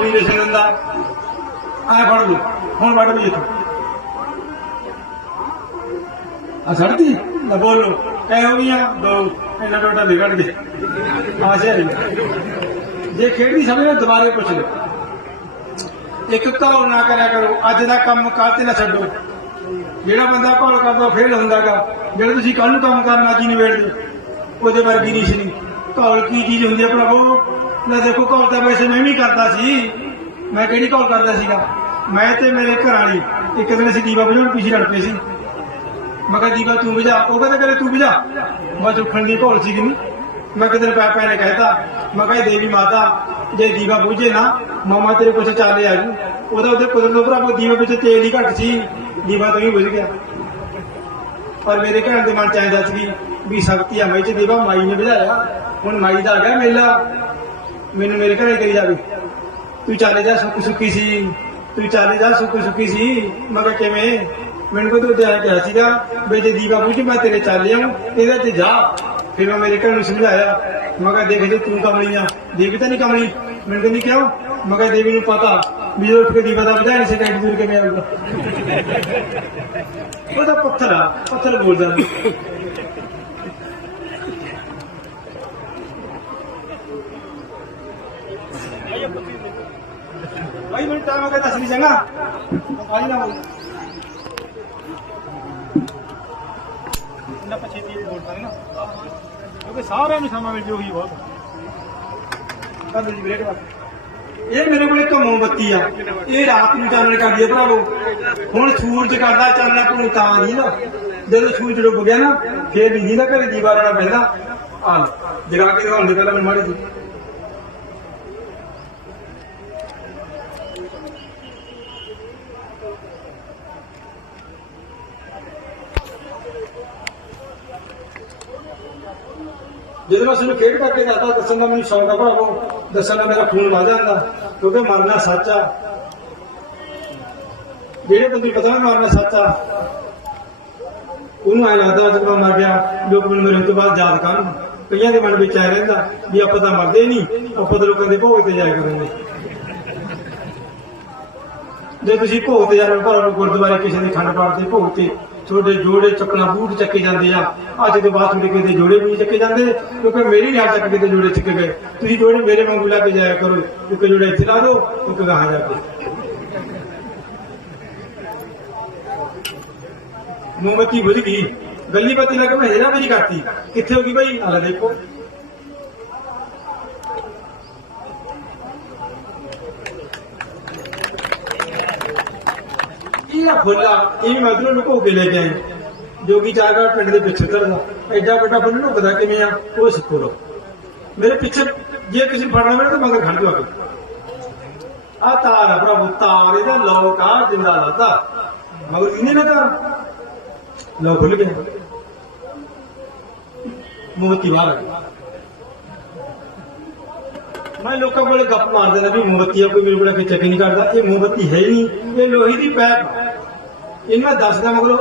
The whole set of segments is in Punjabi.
ਨਹੀਂ ਲਿਖਣ ਦਿੰਦਾ ਆ ਫੜ ਲਓ। ਹੁਣ ਵੱਢ ਲਈ ਇੱਥੋਂ। ਆ ਛੱਡਦੀ ਨਾ ਬੋਲੋ ਐ ਹੋ ਗਈਆਂ ਦੋ ਇਹਨਾਂ ਟੋਟਾ ਨਿਕਲ ਗਏ ਆ ਸ਼ਰੀ ਜੇ ਖੇਡੀ ਸਮਝ ਦੁਬਾਰੇ ਪੁੱਛ ਲਓ। ਇੱਕ ਘੌਲ ਨਾ ਕਰਿਆ ਕਰੋ। ਅੱਜ ਦਾ ਕੰਮ ਕਾਤੇ ਨਾ ਛੱਡੋ। ਜਿਹੜਾ ਬੰਦਾ ਘੌਲ ਕਰਦਾ ਫੇਲ ਹੁੰਦਾਗਾ ਜਿਹੜਾ ਤੁਸੀਂ ਕੱਲ ਨੂੰ ਕੰਮ ਕਰਨਾ ਕੀ ਨਿਬੇੜਦੇ ਉਹਦੇ ਵਰਗੀ ਨਹੀਂ। ਸੀ ਘੌਲ ਕੀ ਚੀਜ਼ ਹੁੰਦੀ ਹੈ ਪ੍ਰਭੂ ਲੈ ਦੇਖੋ ਘੌਲ ਤਾਂ ਵੈਸੇ ਮੈਂ ਵੀ ਕਰਦਾ ਸੀ। ਮੈਂ ਕਿਹੜੀ ਘੌਲ ਕਰਦਾ ਸੀਗਾ? ਮੈਂ ਤੇ ਮੇਰੇ ਘਰ ਵਾਲੀ ਇੱਕ ਦਿਨ ਅਸੀਂ ਦੀਵਾ ਬੁਝਾਉਣ ਪਿੱਛੇ ਲੜ ਪਏ ਸੀ। ਮੈਂ ਕਿਹਾ, ਦੀਵਾ ਤੂੰ ਬੁਝਾ। ਉਹ ਕਹਿੰਦਾ ਕਰੇ ਤੂੰ ਬੁਝਾ। ਬਸ ਉੱਠਣ ਦੀ ਘੋਲ ਸੀ ਨਹੀਂ? ਮੈਂ ਕਿਤੇ ਪੈ ਪੈ ਨੇ ਕਹਿਤਾ। ਮੈਂ ਕਿਹਾ ਦੇਵੀ ਮਾਤਾ, ਜੇ ਦੀਵਾ ਬੁਝੇ ਨਾ, ਮਾਮਾ ਤੇਰੇ ਕੋਲ ਚਾਲੇ ਆ ਜੂ। ਉਹਦਾ ਉਹਦੇ ਕੁਦਰਤ ਨੂੰ ਭਰਾ ਦੀਵਾ ਵਿੱਚ ਤੇਲ ਹੀ ਘੱਟ ਸੀ। ਦੀਵਾ ਤਾਂ ਹੀ ਬੁਝ ਗਿਆ। ਪਰ ਮੇਰੇ ਘਰ ਦੇ ਮਨ ਚਾਹੀਦਾ ਆਇਆ ਸੀ ਵੀ ਸ਼ਕਤੀ ਆ, ਮੈਂ ਚ ਦੀਵਾ ਮਾਈ ਨੇ ਬੁਝਾਇਆ। ਹੁਣ ਮਾਈ ਦਾ ਆ ਗਿਆ ਮੇਲਾ। ਮੈਨੂੰ ਮੇਰੇ ਘਰੇ ਕਰੀ ਜਾਵੇ। ਤੂੰ ਚੱਲੇ ਜਾ ਸੁੱਕੀ ਸੁੱਕੀ ਸੀ। ਤੂੰ ਚੱਲੇ ਜਾ ਸੁੱਕੀ ਸੁੱਕੀ ਸੀ। ਮੈਂ ਕਿਹਾ, ਕਿਵੇਂ? ਮੈਨੂੰ ਕੋਈ ਤੇ ਆ ਕਿਹਾ ਸੀਗਾ ਵੀ ਜੇ ਦੀਵਾ ਬੁੱਝ, ਮੈਂ ਤੇਰੇ ਚੱਲ ਆਉਂ, ਇਹਦੇ ਤੇ ਜਾ। ਫਿਰ ਮੈਂ ਮੇਰੇ ਘਰ ਨੂੰ ਸਮਝਾਇਆ। ਮੈਂ ਕਿਹਾ, ਦੇਖ ਜੇ ਤੂੰ ਕਮਲੀ ਆ, ਦੇਵੀ ਤਾਂ ਨਹੀਂ ਕਮਲੀ? ਮੈਨੂੰ ਕਹਿੰਦੀ, ਕਿਉਂ? ਮੈਂ ਕਿਹਾ, ਦੇਵੀ ਨੂੰ ਪਤਾ ਵੀ ਉੱਠ ਕੇ ਦੀਵਾ ਦਾ ਬੁਝਾ ਨਹੀਂ ਸਕਦਾ ਦੂਰ ਕਿਵੇਂ ਆਊਗਾ। ਉਹ ਤਾਂ ਪੱਥਰ ਆ, ਪੱਥਰ ਬੋਲਦਾ। ਭਾਈ ਮੈਨੂੰ ਟਾਈਮ ਹੋ ਗਿਆ ਦੱਸ ਨਹੀਂ ਚੰਗਾ। ਆਈ ਨਾ ਬੋਲ। ਇੰਨਾ ਪਛੇਤੀ ਬੋਲ ਪਾਏ ਨਾ। ਕਿਉਂਕਿ ਸਾਰਿਆਂ ਨੂੰ ਸਮਾਂ ਮਿਲ ਜੂਗੀ ਬਹੁਤ। ਕਰ ਜੀ ਬ੍ਰੇਕ ਵਾ ਇਹ ਮੇਰੇ ਕੋਲ ਇੱਕ ਮੋਮਬੱਤੀ ਆ। ਇਹ ਰਾਤ ਨੂੰ ਚਾਨਣ ਕਰਦੀ ਹੈ ਭਰਾਵੋ। ਹੁਣ ਸੂਰਜ ਕਰਦਾ ਚਾਨਣਾ ਤੂੰ ਤਾਂ ਨਹੀਂ ਨਾ। ਜਦੋਂ ਸੂਰਜ ਡੁੱਬ ਗਿਆ ਨਾ, ਫੇਰ ਵੀ ਨਹੀਂ ਨਾ ਘਰੇ ਦੀਵਾ ਰਹਿਣਾ ਪੈਂਦਾ। ਆ ਜਗਾ ਕੇ ਦਿਖਾਉਂਦੇ ਪਹਿਲਾਂ ਮੈਨੂੰ ਮਾੜੀ ਜੀ ਜਦੋਂ ਮੈਂ ਤੁਹਾਨੂੰ ਖੇਡ ਕਰਕੇ ਦੱਸਦਾ, ਦੱਸਣ ਦਾ ਮੈਨੂੰ ਸ਼ੌਂਕ ਆ ਭਰਾਵੋ ਦੱਸਣ ਦਾ ਮੇਰਾ ਖੂਨ ਵਧ ਜਾਂਦਾ, ਕਿਉਂਕਿ ਮਰਨਾ ਸੱਚ ਆ। ਜਿਹੜੇ ਬੰਦੇ ਪਤਾ ਨਾ ਮਰਨਾ ਸੱਚ ਆ, ਉਹਨੂੰ ਐ ਲੱਗਦਾ ਜਦੋਂ ਮੈਂ ਮਰ ਗਿਆ, ਲੋਕ ਮੈਨੂੰ ਮੇਰੇ ਤੋਂ ਬਾਅਦ ਯਾਦ ਕਰਨ। ਕਈਆਂ ਦੇ ਮਨ ਵਿੱਚ ਐ ਰਹਿੰਦਾ ਵੀ ਆਪਾਂ ਤਾਂ ਮਰਦੇ ਨਹੀਂ, ਆਪਾਂ ਤਾਂ ਲੋਕਾਂ ਦੇ ਭੋਗ ਤੇ ਜਾਇਆ ਕਰਾਂਗੇ। ਜੇ ਤੁਸੀਂ ਭੋਗ ਤੇ ਜਾਣਾ ਭਰਾ ਗੁਰਦੁਆਰੇ ਕਿਸੇ ਦੇ ਖੰਡ ਪਾਠ ਦੇ ਭੋਗ ਤੇ ਤੁਹਾਡੇ ਜੋੜੇ ਚੱਕਣਾ ਬੂਟ ਚੱਕੇ ਜਾਂਦੇ ਆ। ਅੱਜ ਦੇ ਬਾਅਦ ਤੁਹਾਡੇ ਕਿਸੇ ਜੋੜੇ ਵੀ ਚੱਕੇ ਜਾਂਦੇ, ਕਿਉਂਕਿ ਮੇਰੀ ਨਾਲ ਚੱਕ ਕੇ ਜੋੜੇ ਚੱਕੇ ਗਏ। ਤੁਸੀਂ ਜੋੜੇ ਮੇਰੇ ਵਾਂਗੂ ਲਾ ਕੇ ਜਾਇਆ ਕਰੋ, ਇੱਕ ਜੋੜੇ ਇੱਥੇ ਲਾ ਦਿਓ, ਇੱਕ ਗਾਹਾਂ ਜਾ ਕੇ। ਮੋਮਬੱਤੀ ਬੁਝ ਗਈ? ਗੱਲੀ ਬੱਤੀ ਲੱਗ, ਮੈਂ ਹੇਰਾ ਵੀ ਕਰਤੀ। ਕਿੱਥੇ ਹੋ ਗਈ ਭਾਈ ਆਲਾ ਦੇਖੋ। ਇਹ ਆ ਫੁੱਲਾ ਇਹ ਵੀ ਮੈਂ ਉਧਰੋਂ ਲੁਕੋ ਕੇ ਲੈ ਕੇ ਆਈ। ਜੋਗੀ ਚਾਗਾ ਪਿੰਡ ਦੇ ਪਿੱਛੇ ਧਰਦਾ ਐਡਾ ਵੱਡਾ ਫੁੱਲ ਲੁਕਦਾ ਕਿਵੇਂ ਆ? ਉਹ ਸਿੱਖੋ ਲੋ ਮੇਰੇ ਪਿੱਛੇ ਜੇ ਤੁਸੀਂ ਫੜਨਾ ਮੇਰੇ ਤਾਂ ਮਗਰ ਖੜ ਜਾਓ ਆ ਤਾਰ ਆ ਪ੍ਰਭੂ ਤਾਰ ਇਹਦਾ ਲੋਕ ਆ ਜਿੰਦਾ ਲੱਦਾ ਮਗਰ ਇਹਨੇ ਨਾ ਤਾਰ। ਲੋ ਖੁੱਲ ਗਿਆ। ਮੋਤੀ ਬਾਹਰ ਆ ਗਈ। ਮੈਂ ਲੋਕਾਂ ਕੋਲੇ ਗੱਪ ਮਾਰਦੇ ਦਿੰਦਾ ਵੀ ਮੋਮਬੱਤੀ ਆ ਕੋਈ ਮੇਰੇ ਕੋਲ ਚੈੱਕ ਨਹੀਂ ਕਰਦਾ। ਇਹ ਮੋਮਬੱਤੀ ਹੈ ਹੀ ਨਹੀਂ। ਇਹ ਲੋਹੀ ਦੀ ਪੈਪ ਇਹਨਾਂ ਦੱਸਦਾ ਮਗਰੋਂ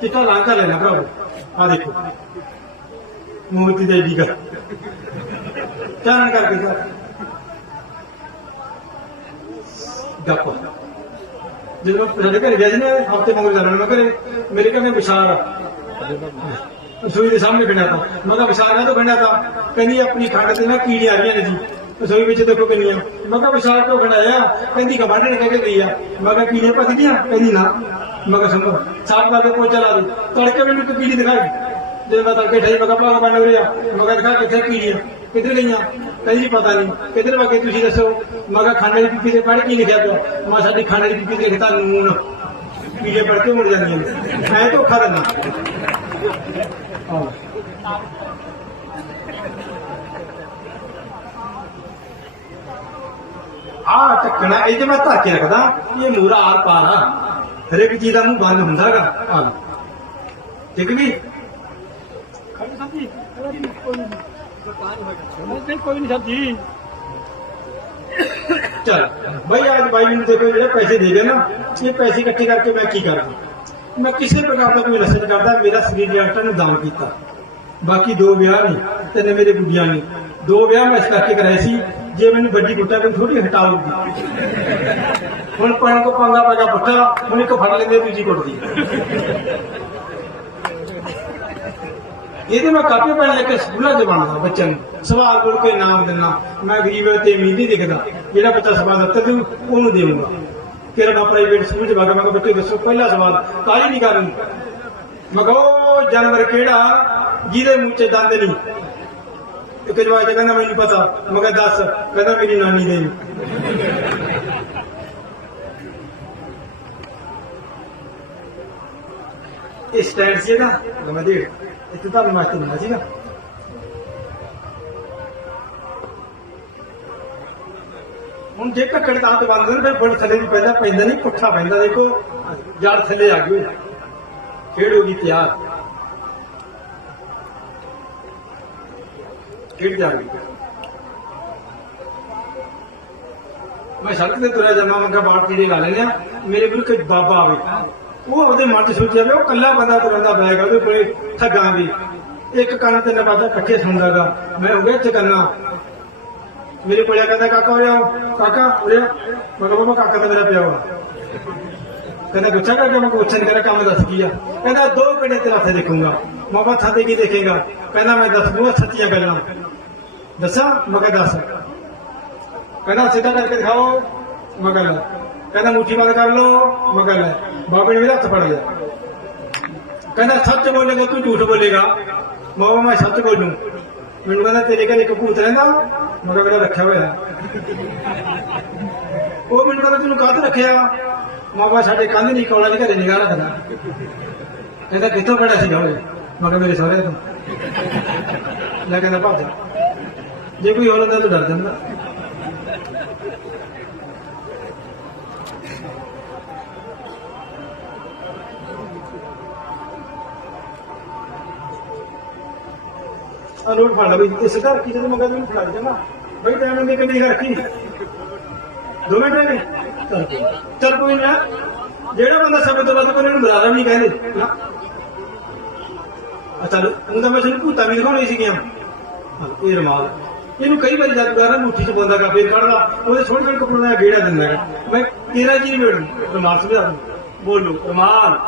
ਚਿੱਟਾ ਲਾਂਕਾ ਲੈਣਾ ਭਰਾਵੋ। ਆ ਦੇਖੋ ਮੋਮਬੱਤੀ ਦਾ ਏਡੀ ਕਰ ਚਾਨਣ ਕਰਕੇ ਸਰ। ਗੱਪ ਜਦੋਂ ਸਾਡੇ ਘਰੇ ਗਿਆ ਸੀ ਨਾ, ਹਫ਼ਤੇ ਮਗਰ ਜਾਣਾ ਮੈਂ ਘਰੇ, ਮੇਰੇ ਘਰ ਮੈਂ ਵਿਸ਼ਾਲ ਆ। ਰਸੋਈ ਦੇ ਸਾਹਮਣੇ ਖੜਿਆ ਤਾ। ਮੈਂ ਕਿਹਾ ਵਿਸ਼ਾਲ ਨਾ ਤੋਂ ਖੜਿਆ ਤਾ। ਕਹਿੰਦੀ ਆਪਣੀ ਖੰਡ ਤੇ ਨਾ ਕੀੜੀਆਂ ਆ ਰਹੀਆਂ ਨੇ ਜੀ। ਰਸੋਈ ਵਿੱਚ ਦੇਖੋ ਕਿੰਨੀਆਂ। ਮੈਂ ਕਿਹਾ ਵਿਸ਼ਾਲ ਤੋਂ ਬਣਾਇਆ ਕਹਿੰਦੀ ਗਵਾਂਢਣ ਕਹਿ ਕੇ ਗਈ ਆ। ਮੈਂ ਕਿਹਾ ਕੀੜੀਆਂ ਪਤ ਗਈਆਂ ਕਹਿੰਦੀ ਨਾ। ਮੈਂ ਕਿਹਾ ਸੁਣੋ ਸਾਫ਼ ਲਾ ਕੇ ਪੋਚਾ ਦੇ। ਤੜਕੇ ਮੈਨੂੰ ਇੱਕ ਕੀੜੀ ਦਿਖਾਈ। ਜਦੋਂ ਮੈਂ ਤੜਕੇ ਠਾਈ, ਮੈਂ ਕਿਹਾ ਭਾਗਾ ਬਣ ਰਿਹਾ ਮੈਂ ਕਿਹਾ, ਦਿਖਾ ਕਿੱਥੇ ਕੀੜੀਆਂ ਕਿੱਧਰ ਗਈਆਂ? ਕਹਿੰਦੀ, ਪਤਾ ਨਹੀਂ। ਕਿੱਧਰ ਵਗੇ ਤੁਸੀਂ ਦੱਸੋ? ਮੈਂ ਕਿਹਾ, ਖਾਣੇ ਦੀ ਪੀਪੀ ਤੇ ਪੜ੍ਹ ਕੀ ਲਿਖਿਆ ਪਿਆ ਮੈਂ ਸਾਡੀ ਖਾਣੇ ਦੀ ਪੀਪੀ ਤੇ ਨੂਨ। ਪੀਲੇ ਪੜ ਕੇ ਮੁੜ ਜਾਂਦੀਆਂ ਨੇ। ਐ ਧੋਖਾ ਦਿੰਦਾ। ਆ ਟੱਕਣਾ ਇਹ ਮੈਂ ਧਰ ਕੇ ਰੱਖਦਾ, ਇਹ ਮੂਰਾ ਆਰ ਪਾਰ ਆ। ਹਰੇਕ ਚੀਜ਼ ਦਾ ਮੂੰਹ ਬੰਦ ਹੁੰਦਾਗਾ ਠੀਕ ਸਬਜੀ। ਕੋਈ ਨਹੀਂ ਕੋਈ ਨਹੀਂ ਸਬਜੀ। ਚਲ ਭਾਈ ਅੱਜ ਬਾਈ ਨੂੰ ਦੇਖੋ ਜਿਹੜੇ ਪੈਸੇ ਦੇ ਗਏ ਨਾ ਇਹ ਪੈਸੇ ਇਕੱਠੇ ਕਰਕੇ ਮੈਂ ਕੀ ਕਰਾਂ? ਮੈਂ ਕਿਸੇ ਪ੍ਰਕਾਰ ਦਾ ਕੋਈ ਰਸਦ ਕਰਦਾ ਮੇਰਾ ਸਰੀਰ ਡਾਕਟਰ ਨੂੰ ਦਾਨ ਕੀਤਾ। ਬਾਕੀ ਦੋ ਵਿਆਹ ਨੇ ਤਿੰਨ ਮੇਰੇ ਗੁੱਡੀਆਂ ਨੇ। ਦੋ ਵਿਆਹ ਮੈਂ ਇਸ ਕਰਕੇ ਕਰਾਏ ਸੀ ਜੇ ਮੈਨੂੰ ਵੱਡੀ ਕੁੱਟਾ ਕੇ ਥੋੜੀ ਹਟਾਊਗੀ। ਹੁਣ ਪਾਣ ਕੋ ਪਗਾ ਪੁੱਠਾ ਹੁਣ ਇੱਕ ਫੜ ਲੈਂਦੇ ਦੂਜੀ ਕੁੱਟਦੀ ਇਹਦੇ ਮੈਂ ਕਾਪੀ ਪੈਣ ਲੈ ਕੇ ਸਕੂਲਾਂ 'ਚ ਬਣਦਾ ਬੱਚਿਆਂ ਨੂੰ। ਸਵਾਲ ਬੋਲ ਕੇ ਨਾਮ ਦਿੰਨਾ ਮੈਂ ਗਰੀਬ ਤੇ ਅਮੀਰ ਨਹੀਂ ਦਿਖਦਾ। ਜਿਹੜਾ ਬੱਚਾ ਸਵਾਲ ਦਿੱਤਾ ਤੇ ਉਹਨੂੰ ਦੇਵਾਂਗਾ ਤੇਰਾ ਮੈਂ ਪ੍ਰਾਈਵੇਟ ਸਕੂਲ 'ਚ ਵਗਾ, ਮੈਂ ਬੱਚੇ ਦੱਸੋ, ਪਹਿਲਾ ਸਵਾਲ ਕਾਹਲੀ ਨਹੀਂ ਕਰਨੀ ਮੈਂ ਜਾਨਵਰ ਕਿਹੜਾ? ਜਿਹਦੇ ਮੂੰਹ 'ਚ ਦੰਦ ਨਹੀਂ। ਇੱਕ ਜਵਾਬ ਚ ਕਹਿੰਦਾ, ਮੈਨੂੰ ਪਤਾ। ਮੈਂ ਕਿਹਾ, ਦੱਸ, ਕਹਿੰਦਾ, ਮੇਰੀ ਨਾਨੀ ਦੇ। ਇਹ ਸਟੈਂਡ ਸੀ ਨਾ ਮੈਂ ਇੱਥੇ ਤਾਂ ਮਾਸਟਰ ਹੁੰਦਾ ਸੀਗਾ ਹੁਣ ਜੇ ਕੱਕੜ ਤਾਂ ਤੋਂ ਬੰਦ ਨੇ ਫਿਰ ਥੱਲੇ ਵੀ ਪੈਂਦਾ ਪੈਂਦਾ ਨਹੀਂ ਪੁੱਠਾ ਪੈਂਦਾ ਦੇਖੋ ਜੜ ਥੱਲੇ ਆ ਗਈ ਖੇਡ ਹੋ ਗਈ ਤਿਆਰ ਖੇਡ ਜਾ ਗਈ ਮੈਂ ਸੜਕ ਤੇ ਤੁਰਿਆ ਜਾਂਦਾ ਮੈਂ ਕਿਹਾ ਬਾੜ ਪੀੜੇ ਲਾ ਲੈਂਦੇ ਆ ਮੇਰੇ ਕੋਲ ਕੋਈ ਬਾਬਾ ਆਵੇ ਉਹ ਉਹਦੇ ਮਨ ਚ ਸੋਚਿਆ ਵੀ ਉਹ ਕੱਲਾ ਬੰਦਾ ਤੁਰਦਾ ਬੈਗ ਉਹਦੇ ਕੋਲੇ ਠੱਗਾਂ ਦੀ ਇੱਕ ਕੰਨ ਤੇ ਨਵਾਦਾ ਇਕੱਠੇ ਸੁਣਦਾਗਾ ਮੈਂ ਹੋ ਗਿਆ ਚਕੰਨਾ ਮੇਰੇ ਕੋਲ ਕਹਿੰਦਾ, ਕਾਕਾ ਉਰੇ ਕਾਕਾ ਉਰੇ ਮੈਂ ਕਿਹਾ ਬਾਬਾ ਕਾਕਾ ਤਾਂ ਮੇਰਾ ਪਿਆ ਵਾ ਕਹਿੰਦਾ, ਗੁੱਸਾ ਕਰਕੇ ਮੈਂ ਕੁਛ ਨਹੀਂ ਕੰਮ ਦੱਸ ਕੀ ਆ? ਕਹਿੰਦਾ, ਦੋ ਘੰਟੇ ਤੇਰਾ ਹੱਥ ਦੇਖੂੰਗਾ। ਮੈਂ ਥਾਤੇ ਕੀ ਦੇਖੇਗਾ? ਕਹਿੰਦਾ, ਮੈਂ ਦੱਸ ਦੂੰਗਾ ਸੱਚੀਆਂ ਗੱਲਾਂ। ਦੱਸਾਂ? ਮੈਂ ਕਿਹਾ, ਦੱਸ। ਕਹਿੰਦਾ, ਸਿੱਧਾ ਕਰਕੇ ਦਿਖਾਓ। ਮੈਂ ਕਿਹਾ ਕਹਿੰਦਾ ਮੁੱਠੀ ਬੰਦ ਕਰ ਲਓ। ਮੈਂ ਲੈ, ਬਾਬੇ ਨੇ ਮੇਰਾ ਹੱਥ ਫੜ ਲਿਆ। ਕਹਿੰਦਾ ਸੱਚ ਬੋਲੇਗਾ, ਤੂੰ ਝੂਠ ਬੋਲੇਗਾ। ਮੈਂ ਮੈਂ ਸੱਚ ਬੋਲੂ। ਮੈਨੂੰ ਕਹਿੰਦਾ ਤੇਰੇ ਘਰ ਇੱਕ ਭੂਤ ਰਹਿੰਦਾ। ਮੈਂ ਕਿਹਾ ਮੇਰਾ ਰੱਖਿਆ ਹੋਇਆ। ਉਹ ਮੈਨੂੰ ਕਹਿੰਦਾ ਤੈਨੂੰ ਕਾਹਤੇ ਰੱਖਿਆ? ਮੈਂ ਕਿਹਾ ਸਾਡੇ ਕੰਧ ਨਹੀਂ, ਕੋਲਾ ਦੇ ਘਰੇ ਨਿਗਾਹ ਰੱਖਦਾ। ਕਹਿੰਦਾ ਕਿੱਥੋਂ ਖੜਾ ਸੀਗਾ ਉਹ ਮੈਂ ਕਿਹਾ ਮੇਰੇ ਸਹੁਰੇ ਤੋਂ। ਲੈ ਕਹਿੰਦਾ ਭੱਜ। ਜੇ ਕੋਈ ਹੋਰ ਹੁੰਦਾ ਤਾਂ ਡਰ ਜਾਂਦਾ। ਆ ਨੋਟ ਫੜ ਲਓ ਬਈ ਇਸ ਘਰ ਕੀ ਜਦੋਂ ਮੈਂ ਕਹਿੰਦਾ ਫੜਾ ਦੇ ਨਾ ਬਈ ਟਾਈਮ ਦੇ ਕਿੰਨੀ ਘਰ ਕੀ? ਦੋ ਮਿੰਟ ਨੇ। ਚੱਲ ਕੋਈ- ਨਾ। ਜਿਹੜਾ ਬੰਦਾ ਸਮੇਂ ਤੋਂ ਵੱਧ ਕੋਈ ਇਹਨੂੰ ਬੁਲਾਦਾ ਨਹੀਂ ਕਹਿੰਦੇ। ਆ ਚੱਲ ਉਹ ਤਾਂ ਮੈਂ ਤੁਹਾਨੂੰ ਭੂਤਾਂ ਵੀ ਦਿਖਾਉਣੀ ਸੀਗੀਆਂ। ਇਹ ਰਮਾਲ। ਇਹਨੂੰ ਕਈ ਵਾਰੀ ਜਦ ਕਰਦਾ, ਮੁੱਠੀ ਚ ਬੰਦਾ ਕਾ ਫੇਰ ਕੱਢਦਾ ਉਹਦੇ ਛੋਟੇ ਛੋਟੇ ਕੱਪੜੇ ਨਾਲ ਗੇੜਾ ਦਿੰਦਾ ਹੈਗਾ। ਮੈਂ ਤੇਰਾ ਜੀ ਵੇੜ? ਰਮਾਲ ਸਮਝਾ ਬੋਲੋ, ਰਮਾਲ।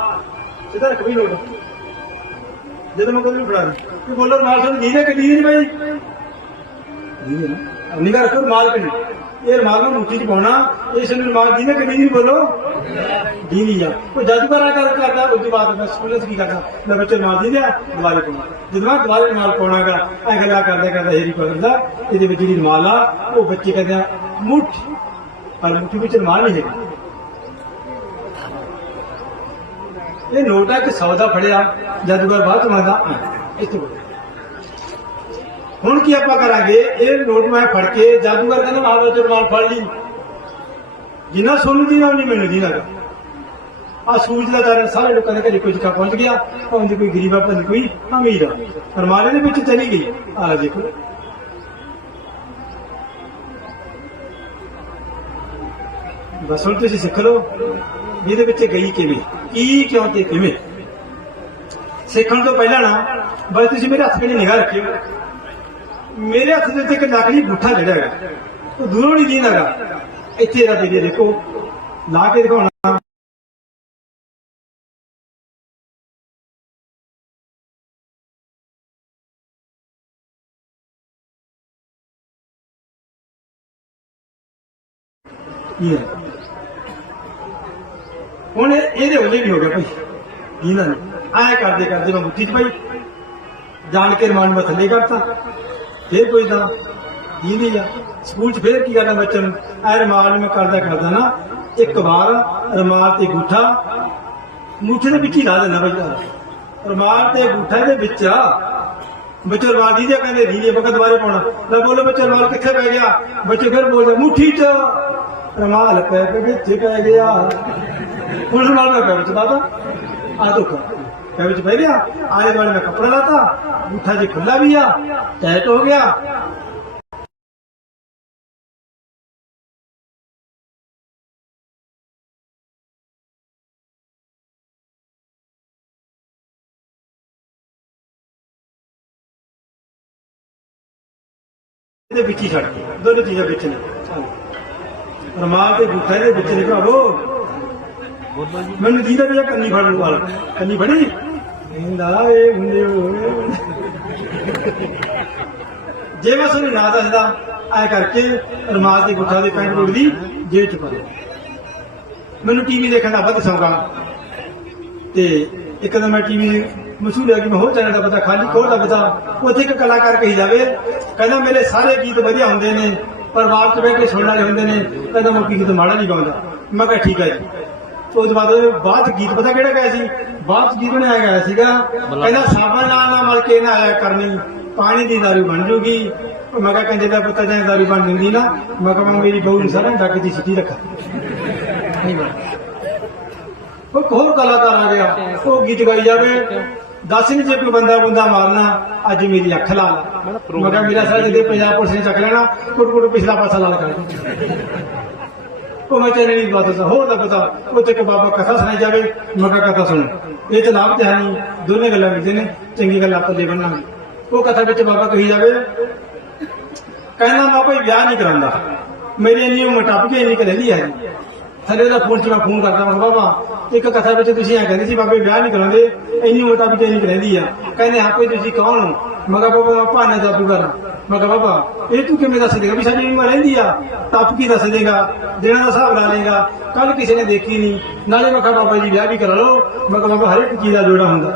ਸਿੱਧਾ ਰੱਖ ਵੀ ਲੋਕ ਜਦੋਂ ਮੈਂ ਕੋਈ ਫੜਾ ਦੀ ਤੂੰ ਬੋਲੋ ਰਮਾਲ ਸਾਨੂੰ ਦੀਨੇ ਕਿ ਦੀਨੇ ਭਾਈ ਦੀਨੇ ਨਾ। ਨਿਗਾਹ ਰੱਖੋ ਰਮਾਲ ਕਿ ਇਹ ਰਮਾਲ ਨੂੰ ਮੁੱਠੀ ਚ ਪਾਉਣਾ ਇਸ ਨੂੰ ਰਮਾਲ ਦੀਨੇ ਕਿ ਦੀਨੇ ਬੋਲੋ। ਦੀਨੀ ਜਾ। ਕੋਈ ਜਾਦੂਗਰਾ ਕਰ, ਕਰਦਾ ਉਸ ਤੋਂ ਬਾਅਦ ਮੈਂ ਸਕੂਲ ਕੀ ਕਰਦਾ। ਮੈਂ ਬੱਚੇ ਨਾਲ ਦੀ ਲਿਆ ਦੁਬਾਰੇ ਪਾਉਣਾ। ਜਦੋਂ ਦੁਬਾਰੇ ਨਾਲ ਪਾਉਣਾਗਾ ਇਹ ਗੱਲਾਂ ਕਰਦੇ ਕਰਦੇ ਹੇਰੀ ਕਰਦਾ ਇਹਦੇ ਵਿੱਚ ਜਿਹੜੀ ਰਮਾਲ ਆ, ਉਹ ਬੱਚੇ ਕਹਿੰਦੇ ਆ, ਮੁੱਠ। ਪਰ ਮੁੱਠੀ ਵਿੱਚ ਰਮਾਲ ਨਹੀਂ ਹੈਗੀ। ਇਹ ਨੋਟ ਆ ਕਿ ਸੌਦਾ ਫੜਿਆ ਜਾਦੂਗਰ ਬਾਅਦ ਚ ਮੰਗਦਾ ਇੱਥੇ ਹੁਣ ਕੀ ਆਪਾਂ ਕਰਾਂਗੇ? ਇਹ ਨੋਟ ਮੈਂ ਫੜ ਕੇ ਜਾਦੂਗਰ ਕਹਿੰਦਾ ਨਾਲ ਵਿੱਚ ਰਮਾਲ ਫੜ ਲਈ। ਜਿੰਨਾ ਸੋਨੂੰ ਦੀ ਨਹੀਂ ਮੈਨੂੰ ਦੀ ਲੱਗਾ ਆ ਸੂਝ ਦਾ ਦਰ ਸਾਰੇ ਲੋਕਾਂ ਦੇ ਘਰੇ ਕੋਈ ਜਗ੍ਹਾ ਪਹੁੰਚ ਗਿਆ। ਭਾਵੇਂ ਕੋਈ ਗਰੀਬ ਆ, ਭਾਵੇਂ ਕੋਈ ਅਮੀਰ ਆ। ਫਰਮਾਨੇ ਦੇ ਵਿੱਚ ਚਲੀ ਗਈ। ਆ ਦੇਖੋ। ਬਸ ਹੁਣ ਤੁਸੀਂ ਸਿੱਖ ਲਓ। ਇਹਦੇ ਵਿੱਚ ਗਈ ਕਿਵੇਂ? ਕੀ ਕਿਉਂ ਤੇ ਕਿਵੇਂ? ਸਿੱਖਣ ਤੋਂ ਪਹਿਲਾਂ ਨਾ, ਬਸ ਤੁਸੀਂ ਮੇਰੇ ਹੱਥ 'ਤੇ ਨਿਗਾਹ ਰੱਖਿਓ। ਮੇਰੇ ਹੱਥ ਦੇ ਉੱਤੇ ਇੱਕ ਨਕਲੀ ਬੁੱਠਾ ਜਿਹੜਾ ਹੈਗਾ, ਉਹ ਦੂਰੋਂ ਨਹੀਂ ਦੀਨਾਗਾ ਇੱਥੇ ਇਹਦਾ ਵੀਡੀਓ ਦੇਖੋ, ਲਾ ਕੇ ਦਿਖਾਉਣਾ। ਇਹ ਹੁਣ ਇਹਦੇ ਉਹਲੇ ਵੀ ਹੋ ਗਿਆ ਭਾਈ। ਇਹਨਾਂ ਨੇ ਆਏ ਕਰਦੇ ਕਰਦੇ ਮੈਂ ਮੁੱਠੀ ਚ ਭਾਈ ਜਾਣ ਕੇ ਰਮਾਨ ਮੈਂ ਥੱਲੇ ਕਰਤਾ। ਫੇਰ ਕੋਈ ਤਾਂ ਦੀਦੀ ਆ। ਸਕੂਲ ਚ ਫੇਰ ਕੀ ਕਰਨਾ ਬੱਚੇ ਨੂੰ? ਐ ਰਮਾਲ ਮੈਂ ਕਰਦਾ ਕਰਦਾ ਨਾ, ਇੱਕ ਵਾਰ ਰਮਾਲ ਤੇ ਗੁੱਠਾ ਮੁੱਠੇ ਦੇ ਵਿੱਚ ਹੀ ਲਾ ਦੇਣਾ ਬਈ ਰਮਾਲ ਤੇ ਗੁੱਠਾ ਦੇ ਵਿੱਚ ਆ। ਬੱਚੇ ਰਮਾਲ ਦੀ ਕਹਿੰਦੇ ਦੀਦੀ ਬਕਤ ਦੁਬਾਰੇ ਪਾਉਣਾ। ਮੈਂ ਬੋਲੋ ਬੱਚੇ ਰਮਾਲ ਕਿੱਥੇ ਪੈ ਗਿਆ? ਬੱਚੇ ਫਿਰ ਬੋਲਦੇ ਮੁੱਠੀ ਚ। ਰਮਾਲ ਪੈ ਕੇ ਵਿੱਚ ਪੈ ਗਿਆ। ਹੁਣ ਰਮਾਲ ਮੈਂ ਪੈ ਵਿੱਚ ਦਾਦਾ ਆ ਧੋਖਾ ਪੈ ਵਿੱਚ ਪੈ ਗਿਆ। ਆਲੇ ਦੁਆਲੇ ਮੈਂ ਕੱਪੜਾ ਲਾਤਾ ਗੁੱਠਾ ਜੇ ਖੁੱਲਾ ਵੀ ਆ ਟੈਟ ਹੋ ਗਿਆ। ਇਹਦੇ ਵਿੱਚ ਹੀ ਛੱਡ ਕੇ, ਦੋਨੇ ਚੀਜ਼ਾਂ ਵਿੱਚ ਨੇ। ਰਮਾਲ ਤੇ ਗੁੱਠਾ ਇਹਦੇ ਵਿੱਚ ਨੇ ਭਰਾਵੋ। ਮੈਨੂੰ ਜੀਦਾ ਵੀ ਕੰਨੀ ਫੜ ਲੂ ਵਾਲ? ਕੰਨੀ ਫੜੀ? ਇਹਦਾ ਹੁੰਦੇ ਜੇ ਮੈਂ ਤੁਹਾਨੂੰ ਨਾ ਦੱਸਦਾ, ਐ ਕਰਕੇ ਰਮਾਲ ਦੀ ਗੁੱਠਾ ਦੇ ਪੈਂਟ ਰੋੜ ਦੀ ਜੇਬ ਚ ਪਾ ਮੈਨੂੰ ਟੀਵੀ ਦੇਖਣ ਦਾ ਵੱਧ ਸ਼ੌਂਕ ਆ। ਤੇ ਇੱਕ ਦਿਨ ਮੈਂ ਟੀਵੀ ਮਸ਼ਹੂਰ ਹੈ ਕਿ ਮੈਂ ਹੋਰ ਚੈਨਲ ਦਾ ਪਤਾ ਖਾਲੀ ਖੋਲਦਾ ਪਤਾ, ਉੱਥੇ ਇੱਕ ਕਲਾਕਾਰ ਕਹੀ ਜਾਵੇ, ਕਹਿੰਦਾ ਮੇਰੇ ਸਾਰੇ ਗੀਤ ਵਧੀਆ ਹੁੰਦੇ ਨੇ ਪਰ ਬਾਅਦ ਚ ਬਹਿ ਕੇ ਸੁਣਨ ਵਾਲੇ ਹੁੰਦੇ ਨੇ, ਕਹਿੰਦਾ ਮੈਂ ਗੀਤ ਮਾੜਾ ਨਹੀਂ ਗਾਉਂਦਾ। ਮੈਂ ਕਿਹਾ ਠੀਕ ਹੈ ਜੀ। ਉਸ ਬਾਅਦ ਬਾਅਦ ਗੀਤ ਪਤਾ ਕਿਹੜਾ ਗਿਆ ਸੀ? ਬਾਅਦ ਗੀਤ ਬਣਾਇਆ ਗਿਆ ਸੀਗਾ। ਕਹਿੰਦਾ ਸਾਬਣ ਨਾਲ ਨਾ ਮਲ ਕੇ ਨਾ ਆਇਆ ਕਰਨੀ ਪਾਣੀ ਦੀ ਦਾਰੂ ਬਣ ਜੂਗੀ। ਮੈਂ ਕਿਹਾ ਕਹਿੰਦੇ ਦਾ ਪੁੱਤ ਜਾਂ ਦਾਰੂ ਬਣ ਜਾਂਦੀ ਨਾ। ਮੈਂ ਕਿਹਾ ਮੇਰੀ ਬਹੂ ਨੂੰ ਸਾਰਾ ਡੱਕ ਦੀ ਸਿੱਟੀ ਰੱਖਾ। ਨਹੀਂ ਉਹ ਹੋਰ ਕਲਾਕਾਰ ਆ ਗਿਆ। ਉਹ ਗੀਤ ਗਾਈ ਜਾਵੇ। ਦੱਸ ਨਹੀਂ ਜੇ ਕੋਈ ਬੰਦਾ ਬੰਦਾ ਮਾਰਨਾ ਅੱਜ ਮੇਰੀ ਅੱਖ ਲਾ ਮੈਂ ਕਿਹਾ ਮੇਰਾ ਸਾਰਾ ਜਿਹਦੇ ਪੰਜਾਬ ਪੁਲਿਸ ਨੇ ਚੱਕ ਲੈਣਾ ਕੁੱਟ ਕੁੱਟ ਪਿਛਲਾ ਪਾਸਾ ਲਾਲ ਕਰ ਉਹ ਮੈਂ ਤੇਰੇ ਨਹੀਂ ਪਤਾ ਹੋਰ ਦਾ ਪਤਾ ਉੱਥੇ ਕਿ ਬਾਬਾ ਕਥਾ ਸੁਣਾਈ ਜਾਵੇ ਮੈਂ ਕਿਹਾ ਕਥਾ ਸੁਣ। ਇਹ ਤਾਂ ਲਾਭ ਤੇ ਹੈ ਨਹੀਂ, ਦੋਨੇ ਗੱਲਾਂ ਮਿਲਦੇ ਨੇ, ਚੰਗੀ ਗੱਲ ਆਪਾਂ ਲੈ ਬਣਾਂਗੇ ਉਹ ਕਥਾ ਵਿੱਚ ਬਾਬਾ ਕਹੀ ਜਾਵੇ, ਕਹਿੰਦਾ, ਮੈਂ ਕੋਈ ਵਿਆਹ ਨਹੀਂ ਕਰਾਉਂਦਾ। ਮੇਰੀ ਇੰਨੀ ਉਮਰ ਟੱਪ ਗਈ ਇੰਨੀ ਕਦੇ ਹੈ। ਨਹੀਂ ਥੱਲੇ ਦਾ ਫੋਨ 'ਚ ਫੋਨ ਕਰਦਾ ਮੈਂ ਬਾਬਾ, ਇੱਕ ਕਥਾ ਵਿੱਚ ਤੁਸੀਂ ਐ ਕਹਿੰਦੇ ਸੀ, ਬਾਬੇ, ਵਿਆਹ ਨਹੀਂ ਕਰਾਉਂਦੇ ਇੰਨੀ ਉਮਰ ਟੱਪ ਕੇ ਰਹਿੰਦੀ ਆ। ਕਹਿੰਦੇ, ਹਾਂ ਤੁਸੀਂ ਕੌਣ ਹੋ? ਮੈਂ ਕਿਹਾ, ਬਾਬਾ, ਮੈਂ ਭਾਨਾ ਜਾਦੂਗਰ ਮੈਂ ਕਿਹਾ, ਬਾਬਾ, ਇਹ ਤੂੰ ਕਿਵੇਂ ਦੱਸ ਦੇਗਾ ਵੀ ਸਾਡੀ ਉਮਰ ਰਹਿੰਦੀ ਆ? ਟੱਪ ਕੀ ਦੱਸ ਦੇਗਾ? ਦਿਨਾਂ ਦਾ ਹਿਸਾਬ ਲਾ ਲੇਗਾ ਕੱਲ ਕਿਸੇ ਨੇ ਦੇਖੀ ਨਹੀਂ। ਨਾਲੇ ਮੈਂ ਕਿਹਾ, ਬਾਬਾ ਜੀ, ਵਿਆਹ ਵੀ ਕਰਾ ਲਓ। ਮੈਂ ਕਿਹਾ, ਬਾਬਾ ਹਰ ਇੱਕ ਚੀਜ਼ ਦਾ ਜੋੜਾ ਹੁੰਦਾ।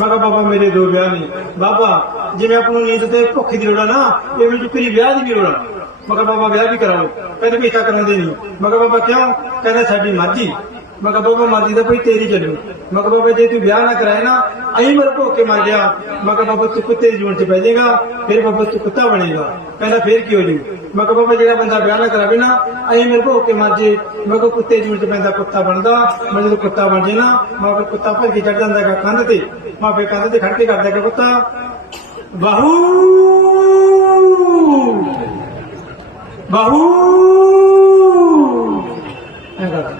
ਮੈਂ ਕਿਹਾ, ਬਾਬਾ, ਮੇਰੇ ਦੋ ਵਿਆਹ ਨੇ। ਬਾਬਾ, ਜਿਵੇਂ ਆਪਾਂ ਨੂੰ ਨੀਂਦ ਤੇ ਭੁੱਖ ਦੀ ਲੋੜ ਨਾ, ਇਹ ਵੀ ਚੁੱਕਰੀ ਵਿਆਹ ਦੀ ਵੀ ਲੋੜ ਮਗਰ ਬਾਬਾ ਵਿਆਹ ਵੀ ਕਰਾਓ, ਕਹਿੰਦੇ ਵੀ ਇੱਛਾ ਕਰਾਉਂਦੇ ਨਹੀਂ। ਮੈਂ ਬਾਬਾ ਕਿਉਂ? ਕਹਿੰਦੇ ਸਾਡੀ ਮਰਜ਼ੀ। ਮੈਂ ਕਿਹਾ ਬਾਬਾ ਮਰਜ਼ੀ ਦਾ ਕੋਈ ਤੇਰੀ ਚੱਲੂ। ਮੈਂ ਕਿਹਾ ਬਾਬਾ ਜੇ ਤੂੰ ਵਿਆਹ ਨਾ ਕਰਾਏ ਨਾ ਅਹੀਂ ਮਰ ਭੋਗ ਕੇ ਮਰ ਗਿਆ। ਮੈਂ ਕਿਹਾ ਬਾਬਾ ਤੂੰ ਕੁੱਤੇ ਦੀ ਜੂਨ ਚ ਬਹਿ ਜਾਏਗਾ, ਫਿਰ ਬਾਬਾ ਤੂੰ ਕੁੱਤਾ ਬਣੇਗਾ। ਕਹਿੰਦਾ ਫਿਰ ਕੀ ਹੋ ਜੂ? ਮੈਂ ਕਿਹਾ ਬਾਬਾ ਜਿਹੜਾ ਬੰਦਾ ਵਿਆਹ ਨਾ ਕਰਾਵੇ ਨਾ ਅਹੀਂ ਮਰ ਭੋਗ ਕੇ ਮਰ ਜੇ ਮੈਂ ਕਿਹਾ ਕੁੱਤੇ ਜੂਨ ਚ ਪੈਂਦਾ ਕੁੱਤਾ ਬਣਦਾ। ਮੈਂ ਜਦੋਂ ਕੁੱਤਾ ਬਣ ਜੇ ਨਾ, ਮੈਂ ਫਿਰ ਕੁੱਤਾ ਭੱਜ ਕੇ ਚੜ ਜਾਂਦਾ ਹੈਗਾ ਕੰਧ ਤੇ। ਮੈਂ ਫਿਰ ਕੰਧ ਤੇ ਖੜ ਕੇ ਕਰਦਾ ਹੈਗਾ ਕੁੱਤਾ। ਬਾਹੂ! Baú! Agora.